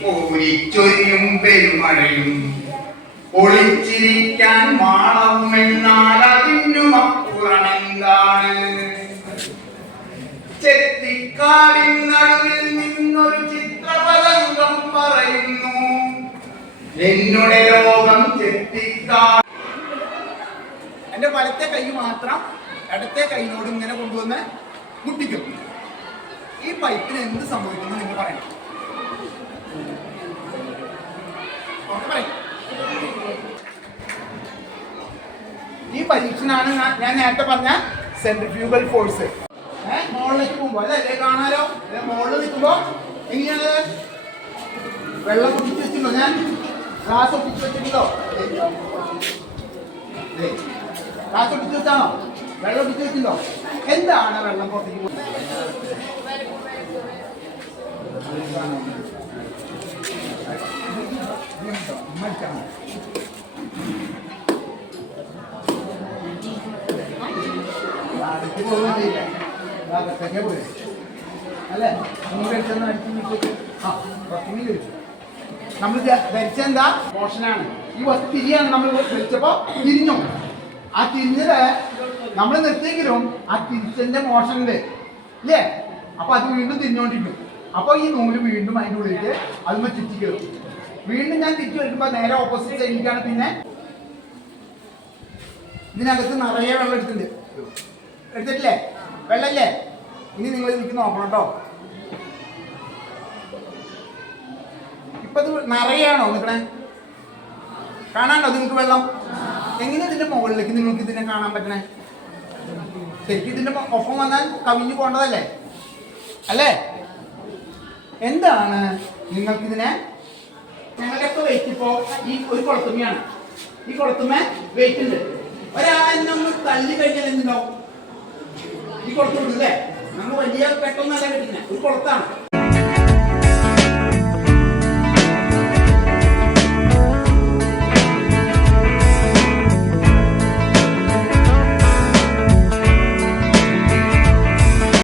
കോരിച്ചൊരിയും പെരുമഴയും ഒളിച്ചിരിക്കാൻ മാളമെന്നാൽ അതിനും അപ്പുറമെന്താണ്? ചെത്തിക്കാടിൻ നടുവിൽ നിന്നൊരു ചിത്രപതംഗം പറയുന്നു, എന്നുടെ ലോകം ചെത്തിക്കാട്. എന്റെ വലത്തെ കൈ മാത്രം ഇടത്തെ കൈനോട് ഇങ്ങനെ കൊണ്ടുവന്ന് മുട്ടിക്കും. ഈ പൈപ്പിന് എന്ത് സംഭവിക്കുന്നു നിങ്ങൾ പറയണം. ഈ പരീക്ഷനാണ് ഞാൻ നേരത്തെ പറഞ്ഞ സെൻട്രിഫ്യൂഗൽ ഫോഴ്സ്. മുകളിലേക്ക് പോകുമ്പോ അല്ലേ കാണാലോ, മുകളിൽ നിൽക്കുമ്പോ എങ്ങനെയാണ്? വെള്ളം ഒട്ടിച്ച് വെച്ചിട്ടുണ്ടോ? ഞാൻ ഗ്ലാസ് ഒട്ടിച്ച് വെച്ചിട്ടുണ്ടോ? ഗ്ലാസ് ഒട്ടിച്ച് വെച്ചാണോ? വെള്ളം ഒട്ടിച്ച് വെച്ചിട്ടുണ്ടോ? എന്താണ് വെള്ളം പുറത്തേക്ക് പോകുന്നത്? അല്ലേ? നമ്മൾ ധരിച്ചെന്താ മോഷനാണ്. ഈ വസ്തു തിരിയാണ്. നമ്മൾ ധരിച്ചപ്പോ തിരിഞ്ഞു. ആ തിരിഞ്ഞത് നമ്മൾ നിർത്തിയെങ്കിലും ആ തിരിച്ചതിന്റെ മോഷനുണ്ട് ഇല്ലേ? അപ്പൊ അത് വീണ്ടും തിരിഞ്ഞുകൊണ്ടിരിക്കും. അപ്പൊ ഈ നൂല് വീണ്ടും അതിൻ്റെ ഉള്ളിലേക്ക് അതുമ്മ ചുറ്റി കയറും. വീണ്ടും ഞാൻ തിരിച്ചു വരുമ്പോ നേരെ ഓപ്പോസിറ്റ് സൈഡിലേക്കാണ്. പിന്നെ ഇതിനകത്ത് നിറയെ വെള്ളം എടുത്തിട്ടില്ലേ? വെള്ളല്ലേ? ഇനി നിങ്ങൾ എനിക്ക് നോക്കണം കേട്ടോ. ഇപ്പൊ ഇത് നിറയാണോ നിൽക്കണേ? കാണാണ്ടോ നിങ്ങൾക്ക് വെള്ളം? എങ്ങനെ ഇതിന്റെ മുകളിലേക്ക് നിങ്ങൾക്ക് ഇതിനെ കാണാൻ പറ്റണേ? ശരിക്കും ഇതിന്റെ ഒപ്പം വന്നാൽ കവിഞ്ഞു പോകേണ്ടതല്ലേ? അല്ലേ? എന്താണ് നിങ്ങൾക്കിതിനെ? ഞങ്ങളുടെയൊക്കെ വെയിറ്റ് ഇപ്പോ ഈ ഒരു കുളത്തുമ്മയാണ്. ഈ കുളത്തുമ്മ വെയിറ്റ് ഉണ്ട്. ഒരാളെന്നൊന്ന് തള്ളി കഴിഞ്ഞാൽ എന്തുണ്ടാവും? ഈ കുളത്തുണ്ട് അല്ലേ? നമ്മൾ വലിയ പെട്ടെന്നല്ല കെട്ടിനെ, ഒരു കുളത്താണ്.